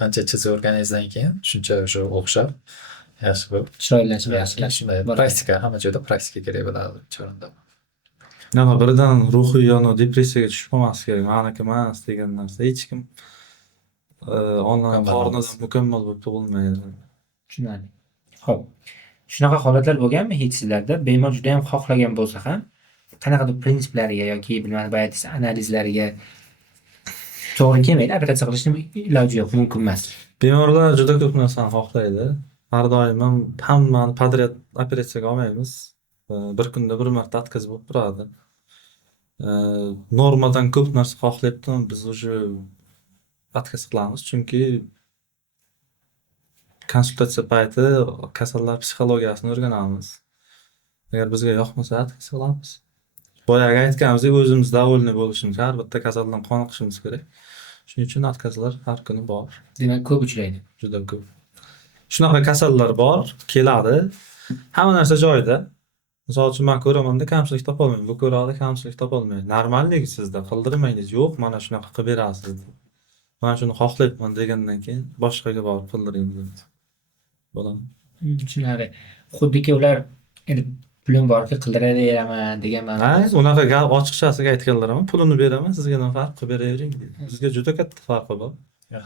Qancha chizib o'rganganingizdan keyin shuncha o'sha o'xshab, yaxshi bo'lib, Chiroylashib yaxshi. shunday praktika, hamma joyda praktika kerak bo'ladi choranda. Nima birdan ruhiy yo'no depressiyaga tushib qolmas kerak. Meniki emas degan narsa. Hech kim ona qornidan mukammal bo'lib tug'ilmaydi. Tushunarli. Xo'p. Shunaqa holatlar bo'lganmi hech sizlarda? Bemor juda ham xohlagan bo'lsa ham, qanaqadir prinsiplariga yoki bilmadim, bayat analizlariga to'g'ri kelmaydi, operatsiya qilishning iloji yo'q, mumkin emas. Bemorlar juda ko'p narsani xohlaydi. Har doim ham hammani podrяд operatsiyaga olmaymiz. Bir kunda bir marta отказ bo'lib turadi. Normadan ko'p narsa xohlayapti, biz уже отказ qilamiz, chunki konsultatsiya payti kasallar psixologiyasini o'rganamiz. Agar bizga yoqmasa atkaz qilamiz. Boyagi aytganimizdek o'zimiz davolni bo'lishimiz, har bitta kasaldan qoniqishimiz kerak. Shuning uchun atkazlar har kuni bor, Demak, ko'p uchraydi. juda ko'p. Shunaqa kasallar bor, keladi. Hamma narsa joyida. Misol uchun men ko'ramanda kamchilik topolmayman. Bu ko'radi, kamchilik topolmayman. Normalligi sizda qildirmaysiz. Yo'q, mana shunaqa qilib berasiz. Men shuni xohlayapman degandan keyin boshqaga borib qildiring deydi. Bo'ladi. Tushunarli. Xuddiki ular endi pulim borki qildiraveraman degan Ha, ma'noda. unaqa gap ochiqchasiga aytganlar ham pulini beraman, sizga nima farq qilib beravering deydi. Bizga juda katta farqi bor.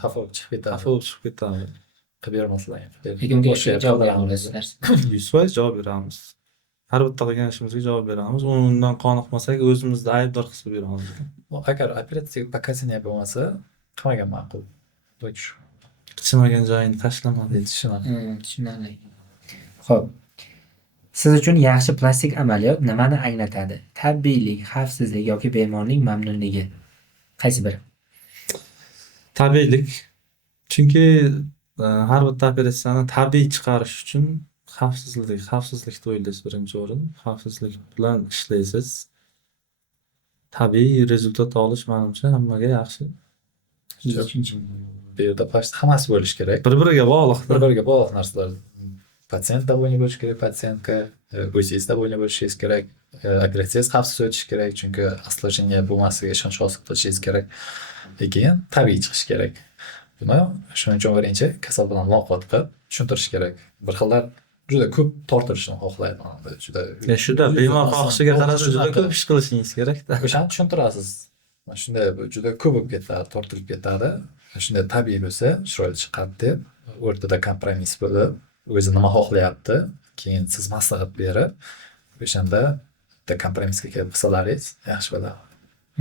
Xafa bo'lib chiqib ketadi. Xafa bo'lib chiqib ketadi. Qilib bermaslar. Lekin unga javob bera olasizlar. 100% javob beramiz. Har bitta qilgan ishimizga javob beramiz. Undan qoniqmasak o'zimizni aybdor his qilib beramiz. Agar operatsiya показания bo'lmasa, qilmagan ma'qul. Shu. Qismagan joyini tashlama deydi. Tushunarli. Xo'p. Siz uchun yaxshi plastik amaliyot nimani anglatadi? Tabiiylik, xavfsizlik yoki bemorning mamnunligi? Qaysi biri? Tabiiylik. Chunki har bitta operatsiyani tabiiy chiqarish uchun xavfsizlikni o'ylaysiz birinchi o'rin. Xavfsizlik bilan ishlaysiz. Tabiiy rezultat olish menimcha hammaga yaxshi. Siz uchunchi? Bu yerda почти hammasi bo'lishi kerak. Bir-biriga bog'liq. Bir-biriga bog'liq narsalar. Patsient davolagan bo'lishi kerak, patsientka, o'zingiz davolagan bo'lishingiz kerak, operatsiyangiz xavfsiz o'tishi kerak, chunki осложнение bo'lmasligiga ishonch hosil qilishingiz kerak. Keyin tabiiy chiqishi kerak. Buni shuning uchun birinchi kasal bilan muloqot qilib tushuntirish kerak. Bir xillar juda ko'p tortilishni xohlaydi. Juda Shuda bemor xohishiga qarab juda ko'p ish qilishingiz kerak-da. o'shani tushuntirasiz. Shunday juda ko'p bo'lib ketadi, tortilib ketadi. Shunday tabiiy bo'lsa, chiroyli chiqadi deb, o'rtada kompromiss bo'lib, o'zi nima xohlayapti, keyin siz maslahat berib, o'shanda bitta kompromissga kelib qilsalaringiz yaxshi bo'ladi.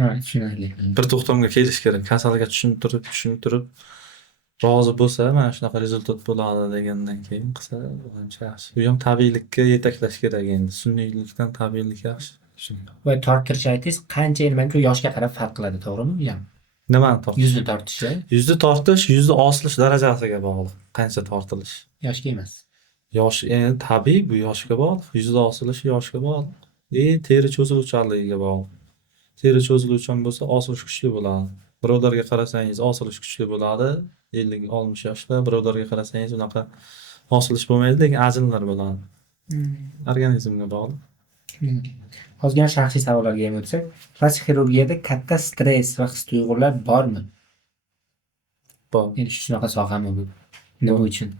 Ha, tushunarli. Bir to'xtamga kelish kerak. Kasalga tushuntirib rozi bo'lsa, mana shunaqa rezultat bo'ladi degandan keyin qilsa, ancha yaxshi. Bu ham tabiiylikka yetaklash kerak endi. Sunniylikdan tabiiylik yaxshi. Va torttirish aytingiz, qancha endi menimcha yoshga qarab farq qiladi, to'g'rimi? Yani Nimani tortish? yuzni tortishi Yuzni tortish, yuzni osilish darajasiga bog'liq. Qancha tortilish. yoshga emas. Yosh endi tabiiy bu yoshga bog'liq. Yuzni osilishi yoshga bog'liq. Teri cho'ziluvchanligiga bog'liq. Teri cho'ziluvchan bo'lsa, osilish kuchli bo'ladi. Birodarga qarasangiz osilish kuchli bo'ladi. 50-60 yoshda birodarga qarasangiz unaqa osilish bo'lmaydi, lekin ajinlar bo'ladi. Organizmga bog'liq. Hozirgina shaxsiy savollarga ham o'tsak, plastik xirurgiyada katta stress va his-tuyg'ular bormi? Bor. Endi shunaqa sohami bu? Nima uchun?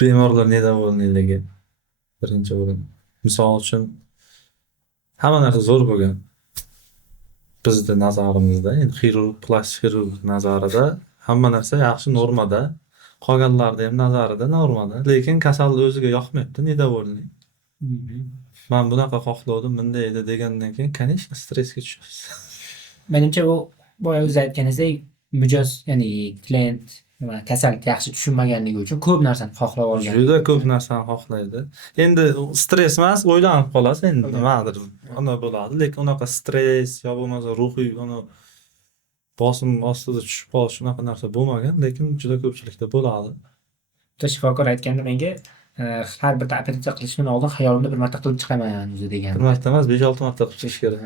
Bemorlar nedavo'rnligi birinchi o'rin. Misol uchun hamma narsa zo'r bo'lgan. Bizning nazarimizda, endi plastik xirurg nazarida hamma narsa yaxshi normada, qolganlarda ham nazarida normada, lekin kasal o'ziga yoqmayapti, nedavo'rlik. Men bunaqa xohladim, bunday edi degandan keyin, конечно, stressga tushasiz. Menimcha u boya o'zi aytganingizdek, mijoz, ya'ni klient kasallikni yaxshi tushunmaganligi uchun ko'p narsani xohlab olgan. Juda ko'p narsani xohlaydi. Endi stress emas, o'ylanib qolasiz, endi nimadir ana bo'ladi, lekin unaqa stress yo bo'lmasa ruhiy bosim ostida tushib qolish shunaqa narsa bo'lmagan, lekin juda ko'pchilikda bo'ladi. Bitta shifokor aytganda menga har bitta operatsiya qilishdan oldin hayolimda bir marta qilib chiqaman o'zi degan. Bir marta emas, 5-6 marta qilib chiqish kerak.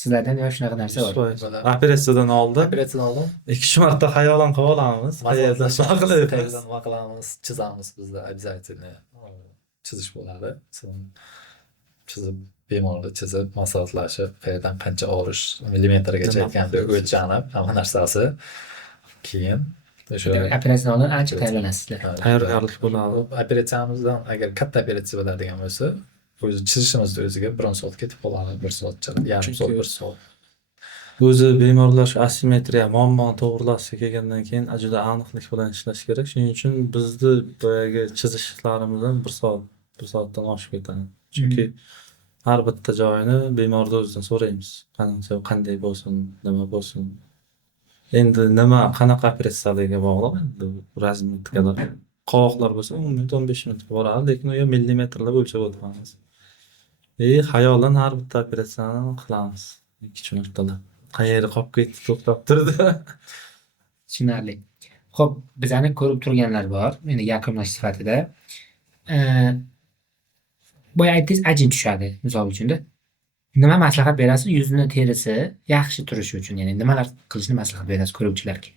Sizlardan ham shunaqa narsa bor. Operatsiyadan oldin Operatsiyadan oldin 2-3 marta xayolan qilib olamiz. Qayerdan nima qilyapmiz? qayerdan nima qilamiz, chizamiz bizda обязательно chizish bo'ladi. Chizib bemorni chizib, maslahatlashib, qayerdan qancha olish millimetrgacha aytganda o'lchanib, hamma narsasi. Keyin o'sha Operatsiyadan oldin ancha tayyorlanasizlar. Tayyorgarlik bo'ladi. operatsiyamizdan agar katta operatsiya bo'ladigan bo'lsa, o'zi chizishimizni o'ziga 1 soat ketib qoladi, 1 soatcha, yarim soat, 1 soat. O'zi bemorlar shu asimetriya, muammoni to'g'rilashga kelgandan keyin juda aniqlik bilan ishlash kerak. Shuning uchun bizni boyagi chizishlarimizdan 1 soatdan oshib ketadi. Chunki har bitta joyini bemordan o'zidan so'raymiz. Qanday bo'lsin, nima bo'lsin. Endi nima, qanaqa operatsiyalarga bog'liq endi razmetkalar. Qovoqlar bo'lsa 10 minut, 15 minutga boradi, lekin u millimetrlab o'lchab o'tamiz. Xayolan har bitta operatsiyani qilamiz. 2 martalab. Qayerga qolib ketdi, to'xtab turdi. Tushunarli. Xo'p, bizani ko'rib turganlar bor. Endi yakunlash sifatida. boya aytdingiz, ajin tushadi, misol uchunda. Nima maslahat berasiz yuzni terisi yaxshi turishi uchun? Ya'ni nimalar qilishni maslahat berasiz ko'ruvchilarga?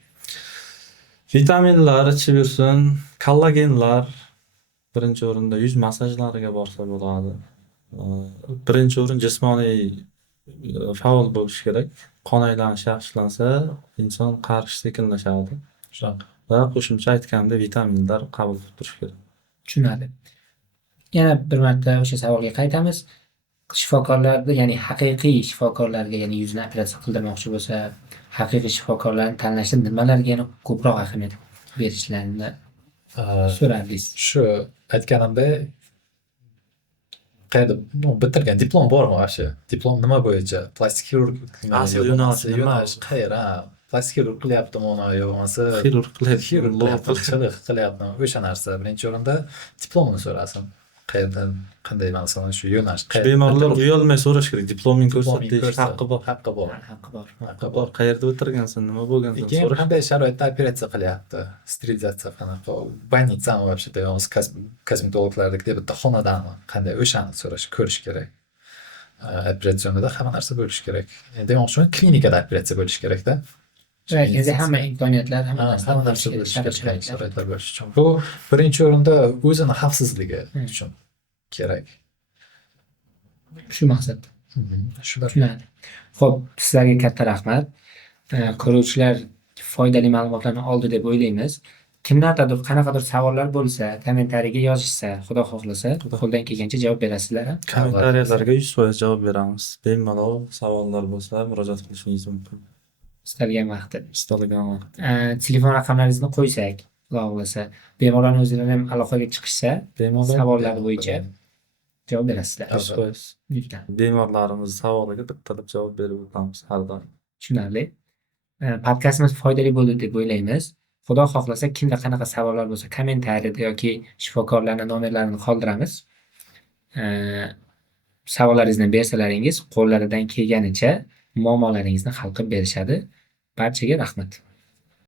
Vitaminlar ichib yursin, kollagenlar birinchi o'rinda yuz massajlariga borsa bo'ladi. Birinchi o'rin jismoniy faol bo'lish kerak. Qon aylanishi yaxshilansa, inson qarishi sekinlashadi Shunaqa. va qo'shimcha aytganimdek vitaminlar qabul qilib turish kerak. Tushunadi. Yana bir marta o'sha savolga qaytamiz. Shifokorlarda, ya'ni haqiqiy shifokorlarga, ya'ni yuzni operatsiya qildirmoqchi bo'lsa, haqiqiy shifokorlarni tanlashda nimalarga yana ko'proq ahamiyat berishlarini so'radingiz. Shu aytganimdek, qayerda bitirgan diplom bormi вообще? Diplom nima bo'yicha? Plastik xirurg Asl yo'nalishi nima? yo'nalish qayeri? Plastik xirurg qilyaptimi uni yo bo'lmasa Xirurg qilyapti. xirurg qilyaptimi? O'sha narsa birinchi o'rinda diplomini so'rasin. Qayerdan, qanday masalan shu yo'nalish Bemorlar uyalmay so'rash kerak. Diploming ko'rsat, haqqi bor. Haqqi bor. Haqqi bor. Haqqi bor. Qayerda o'tirgansan, nima bo'lgansan Keyin so'rash. qanday sharoitda operatsiya qilyapti? Sterilizatsiya qanaqa? Больницами вообще-то yolg'iz kosmetologlardek bitta xonadami? Qanday o'shani so'rash, ko'rish kerak. Operatsiyonda hamma narsa bo'lishi kerak. Demoqchiman, klinikada operatsiya bo'lishi kerak-da. Shiraytingizda hamma imkoniyatlar, hamma Hamma narsa bo'lishi kerak. Sharoitlar bo'lishi uchun. Bu birinchi o'rinda o'zini xavfsizligi uchun kerak. shu maqsadda. Shular. Tushunadi. Xo'p, sizlarga katta rahmat. Ko'ruvchilar foydali ma'lumotlarni oldi deb o'ylaymiz. Kimlardadir qanaqadir savollar bo'lsa, kommentariyaga yozishsa, xudo xohlasa, qo'ldan kelgancha javob berasizlar. Kommentariyalarga 100% javob beramiz. Bemalol savollar bo'lsa murojaat qilishingiz mumkin. Istalgan vaqtda. Istalgan vaqt. Telefon raqamlaringizni qo'ysak, xudo xohlasa, bemorlarning o'zlari ham aloqaga chiqishsa, Bemalol savollar bo'yicha javob berasizlar. 100%. Lütfen. Bemorlarimiz savoliga bittalab javob berib o'tamiz har doim. Tushunarli. Podkastimiz foydali bo'ldi deb o'ylaymiz. Xudo xohlasa, kimda qanaqa savollar bo'lsa, kommentariyada yoki shifokorlarning nomerlarini qoldiramiz. Savollaringizni bersalaringiz, qo'llaridan kelganicha muammolaringizni hal qilib berishadi. Barchaga rahmat.